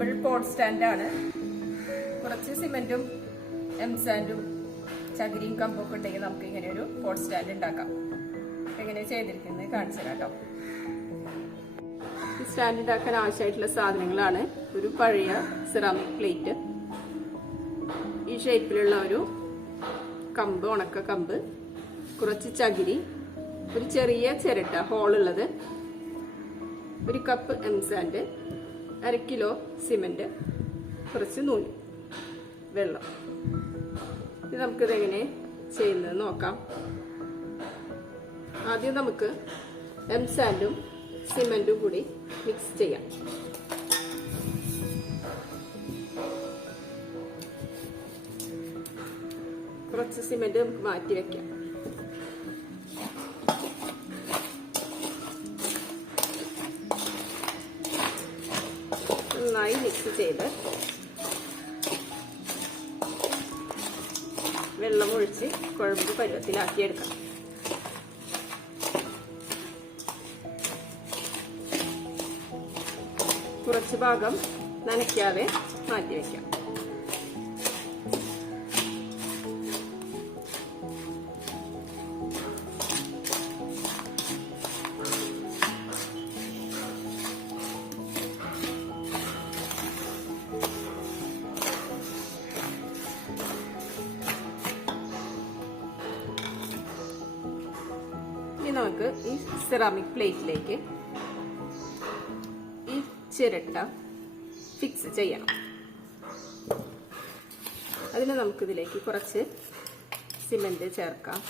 Simple pot സ്റ്റാൻഡാണ്. കുറച്ച് സിമെന്റും എംസാൻഡും ചകിരിയും കമ്പൊക്കെ ഉണ്ടെങ്കിൽ നമുക്ക് ഇങ്ങനെ ഒരു പോട്ട് സ്റ്റാൻഡ് ഉണ്ടാക്കാം. എങ്ങനെ ചെയ്തിരിക്കുന്നത് കാണിച്ചു തരാം കേട്ടോ. ഈ സ്റ്റാൻഡ് ഉണ്ടാക്കാൻ ആവശ്യമായിട്ടുള്ള സാധനങ്ങളാണ് ഒരു പഴയ സെറാമിക് പ്ലേറ്റ്, ഈ ഷേപ്പിലുള്ള ഒരു കമ്പ്, ഉണക്ക കമ്പ്, കുറച്ച് ചകിരി, ഒരു ചെറിയ ചിരട്ട ഹോളുള്ളത്, ഒരു കപ്പ് എംസാൻഡ്, 1/2 കിലോ സിമെന്റ്, കുറച്ച് നൂല്, വെള്ളം. ഇത് നമുക്കിതെങ്ങനെ ചെയ്യുന്നത് നോക്കാം. ആദ്യം നമുക്ക് എംസാൻഡും സിമെന്റും കൂടി മിക്സ് ചെയ്യാം. കുറച്ച് സിമെന്റ് നമുക്ക് മാറ്റി വെക്കാം. നന്നായി മിക്സ് ചെയ്ത് വെള്ളം ഒഴിച്ച് കുഴമ്പ് പരുവത്തിലാക്കിയെടുക്കാം. കുറച്ച് ഭാഗം നനയ്ക്കാതെ മാറ്റി വയ്ക്കാം. ഇനി നമുക്ക് ഈ സെറാമിക് പ്ലേറ്റിലേക്ക് ഈ ചിരട്ട ഫിക്സ് ചെയ്യണം. അതിന് നമുക്കിതിലേക്ക് കുറച്ച് സിമെന്റ് ചേർക്കാം.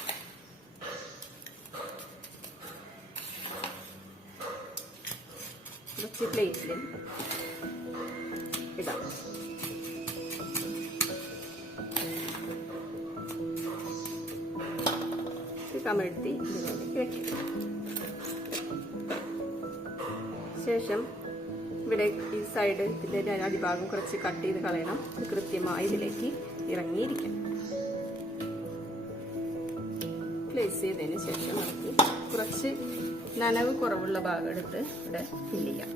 കുറച്ച് പ്ലേറ്റിൽ ഇടാം. കമഴ്ത്തി ഇതിലേക്ക് വെക്കുക. ശേഷം ഇവിടെ ഈ സൈഡ് ഇതിൻ്റെ അടിഭാഗം കുറച്ച് കട്ട് ചെയ്ത് കളയണം. ഇത് കൃത്യമായി ഇതിലേക്ക് ഇറങ്ങിയിരിക്കണം. പ്ലേസ് ചെയ്തതിന് ശേഷം നമുക്ക് കുറച്ച് നനവ് കുറവുള്ള ഭാഗം എടുത്ത് ഇവിടെ ഫില്ല് ചെയ്യാം.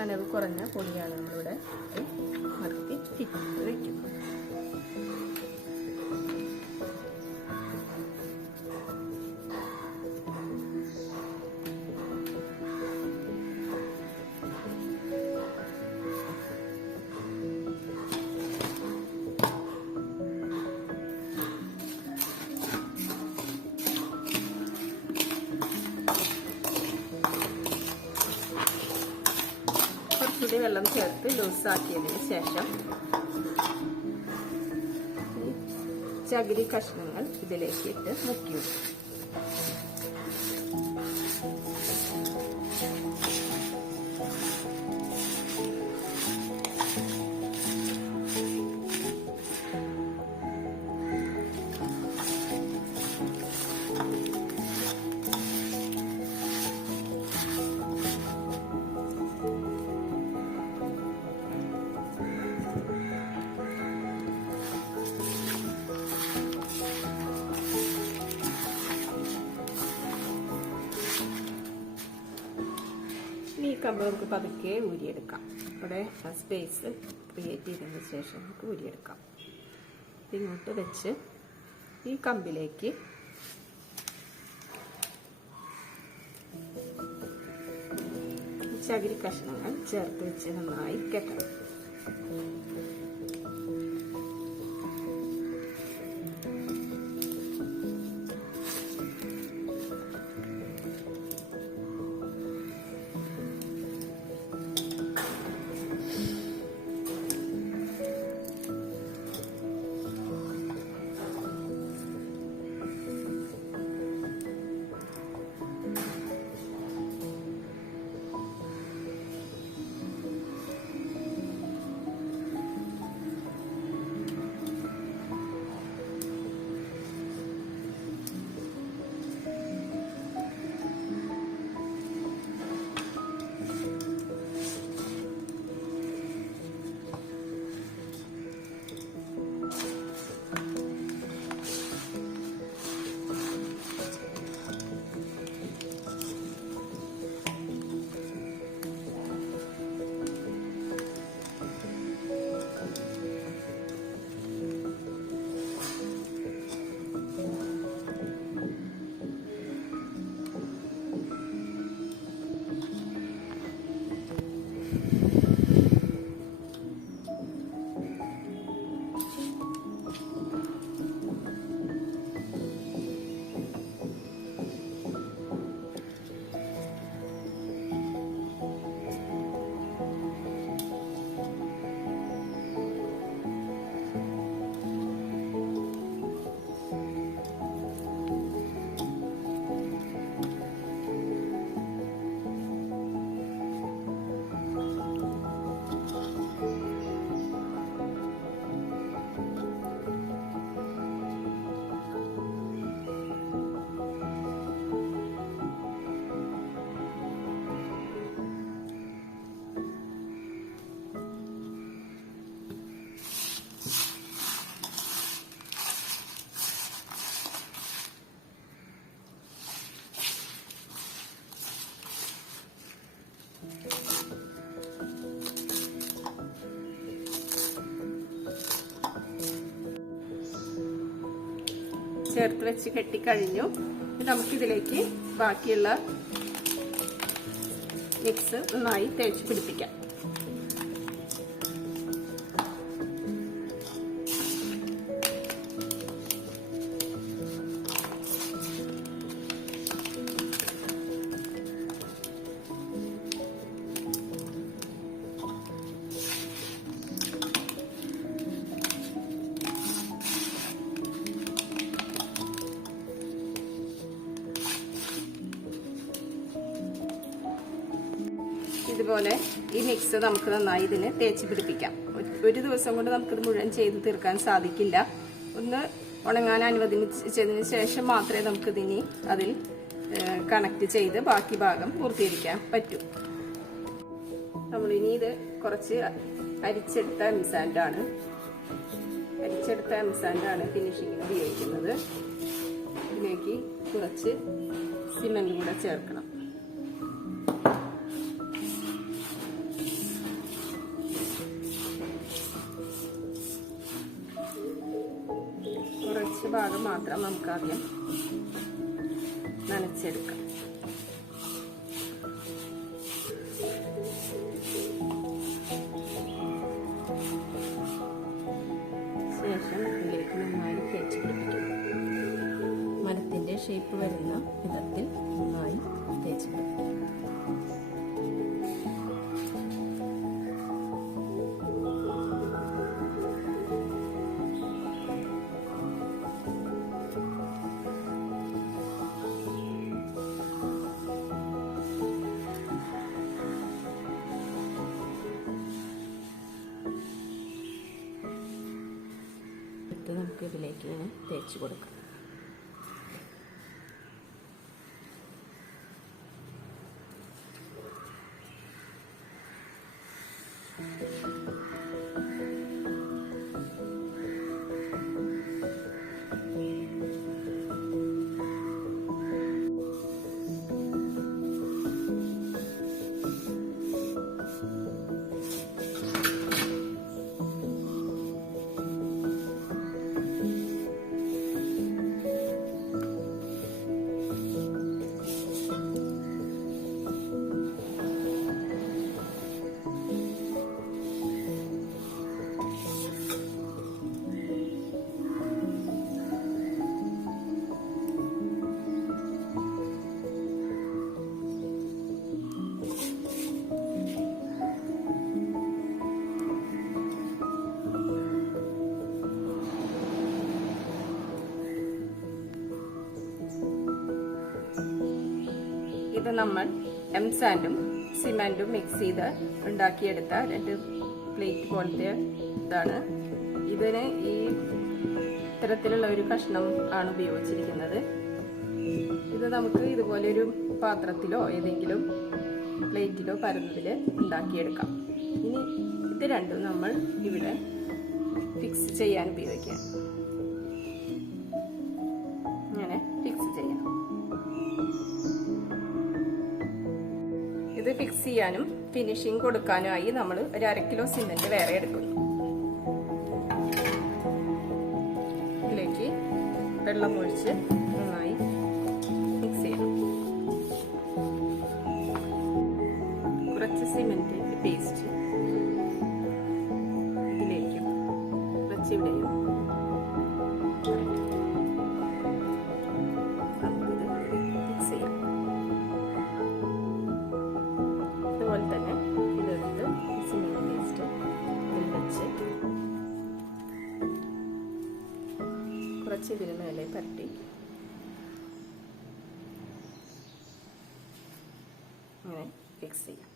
നനവ് കുറഞ്ഞ പൊടിയാണ് നമ്മളിവിടെ നിർത്തി ഫിറ്റ് വയ്ക്കും. കുറച്ചുകൂടി വെള്ളം ചേർത്ത് ലൂസാക്കിയതിന് ശേഷം ഈ ചകിരി കഷ്ണങ്ങൾ ഇതിലേക്ക് ഇട്ട് മുക്കി വെക്കും. ഈ കമ്പ് നമുക്ക് പതുക്കെ ഊരിയെടുക്കാം. ഇവിടെ ആ സ്പേസ് ക്രിയേറ്റ് ചെയ്തതിന് ശേഷം നമുക്ക് ഊരിയെടുക്കാം. ഇങ്ങോട്ട് വെച്ച് ഈ കമ്പിലേക്ക് ചകിരി കഷ്ണങ്ങൾ ചേർത്ത് വെച്ച് നന്നായി കെട്ടണം. ചേർത്ത് വെച്ച് കെട്ടിക്കഴിഞ്ഞു. നമുക്കിതിലേക്ക് ബാക്കിയുള്ള മിക്സ് നന്നായി തേച്ച് പിടിപ്പിക്കാം. ഇതുപോലെ ഈ മിക്സ് നമുക്ക് നന്നായി ഇതിന് തേച്ച് പിടിപ്പിക്കാം. ഒരു ദിവസം കൊണ്ട് നമുക്കിത് മുഴുവൻ ചെയ്ത് തീർക്കാൻ സാധിക്കില്ല. ഒന്ന് ഉണങ്ങാൻ അനുവദിച്ചതിന് ശേഷം മാത്രമേ നമുക്കിതിനി അതിൽ കണക്ട് ചെയ്ത് ബാക്കി ഭാഗം പൂർത്തീകരിക്കാൻ പറ്റൂ. നമ്മളിനി ഇത് കുറച്ച് അരിച്ചെടുത്ത എംസാൻഡാണ് ഫിനിഷിങ്ങിന് ഉപയോഗിക്കുന്നത്. ഇതിലേക്ക് കുറച്ച് സിമന്റ് കൂടെ ചേർക്കണം. കുറച്ച് ഭാഗം മാത്രം നമുക്ക് ആദ്യം നനച്ചെടുക്കാം. ശേഷം ഇതിലേക്ക് നന്നായി തേച്ച് പിടിപ്പിക്കും. മരത്തിന്റെ ഷേപ്പ് വരുന്ന വിധത്തിൽ നന്നായി തേച്ച് പിടിപ്പിക്കും. നമുക്ക് ഇതിലേക്ക് ഇങ്ങനെ തേച്ച് കൊടുക്കാം. ഇത് നമ്മൾ എംസാൻഡും സിമന്റും മിക്സ് ചെയ്ത് ഉണ്ടാക്കിയെടുത്ത 2 പ്ലേറ്റ് പോലത്തെ ഇതാണ്. ഇതിന് ഈ ഇത്തരത്തിലുള്ള ഒരു കഷ്ണം ആണ് ഉപയോഗിച്ചിരിക്കുന്നത്. ഇത് നമുക്ക് ഇതുപോലെ ഒരു പാത്രത്തിലോ ഏതെങ്കിലും പ്ലേറ്റിലോ പരന്നതിൽ ഉണ്ടാക്കിയെടുക്കാം. ഇനി ഇത് രണ്ടും നമ്മൾ ഇവിടെ ഫിക്സ് ചെയ്യാൻ ഉപയോഗിക്കാം. ഇങ്ങനെ ഫിക്സ് ചെയ്യാം. ഇത് ഫിക്സ് ചെയ്യാനും ഫിനിഷിംഗ് കൊടുക്കാനുമായി നമ്മൾ ഒരു 1/2 കിലോ സിമന്റ് വേറെ എടുക്കുന്നു. ഇതിലേക്ക് വെള്ളം ഒഴിച്ച് നന്നായി മിക്സ് ചെയ്യണം. കുറച്ച് സിമന്റ് പേസ്റ്റ് ഇതിലേക്കും കുറച്ച് ഇവിടെയും മിക്സ് ചെയ്യാം. അതുപോലെ തന്നെ ഇതെടുത്ത് സിമന്റ് പേസ്റ്റ് ഇതിൽ വെച്ച് കുറച്ച് ഇതിന് മേലെ പരട്ടി അങ്ങനെ ഫിക്സ് ചെയ്യാം.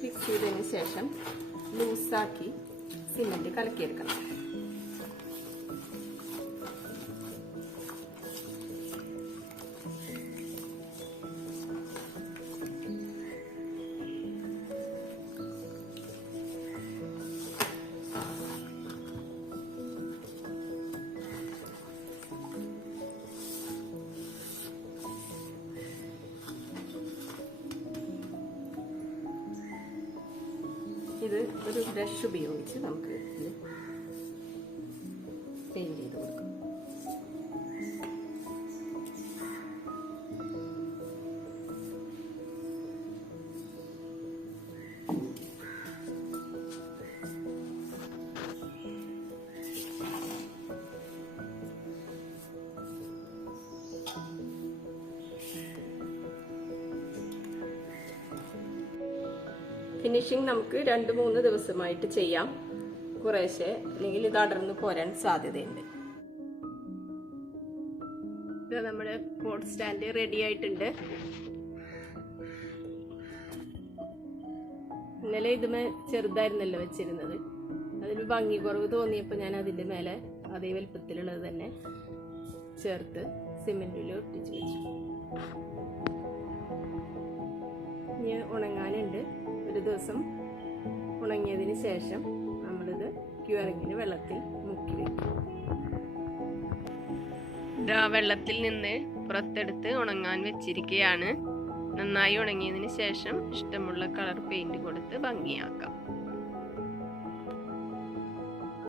ഫിക്സ് ചെയ്തതിന് ശേഷം ലൂസാക്കി സിമന്റ് കലക്കിയെടുക്കണം. ഇത് ഒരു ബ്രഷ് ഉപയോഗിച്ച് നമുക്ക് ഇത് പെയിന്റ് ചെയ്ത് കൊടുക്കാം. ഫിനിഷിങ് നമുക്ക് 2-3 ദിവസമായിട്ട് ചെയ്യാം. കുറേശ്ശെ, അല്ലെങ്കിൽ ഇത് അടർന്ന് പോരാൻ സാധ്യതയുണ്ട്. ഇത് നമ്മുടെ പോട്ട് സ്റ്റാൻഡ് റെഡി ആയിട്ടുണ്ട്. ഇന്നലെ ഇതുമേ ചെറുതായിരുന്നല്ലോ വെച്ചിരുന്നത്. അതിന് ഭംഗി കുറവ് തോന്നിയപ്പോൾ ഞാൻ അതിൻ്റെ മേലെ അതേ വലുപ്പത്തിലുള്ളത് തന്നെ ചേർത്ത് സിമെന്റിൽ ഒട്ടിച്ച് വെച്ചു. ഇനി ഉണങ്ങാനുണ്ട്. ഒരു ദിവസം ഉണങ്ങിയതിന് ശേഷം നമ്മളിത് ക്യൂറിങ്ങിന് വെള്ളത്തിൽ മുക്കി വയ്ക്കും. വെള്ളത്തിൽ നിന്ന് പുറത്തെടുത്ത് ഉണങ്ങാൻ വെച്ചിരിക്കുകയാണ്. നന്നായി ഉണങ്ങിയതിന് ശേഷം ഇഷ്ടമുള്ള കളർ പെയിന്റ് കൊടുത്ത് ഭംഗിയാക്കാം.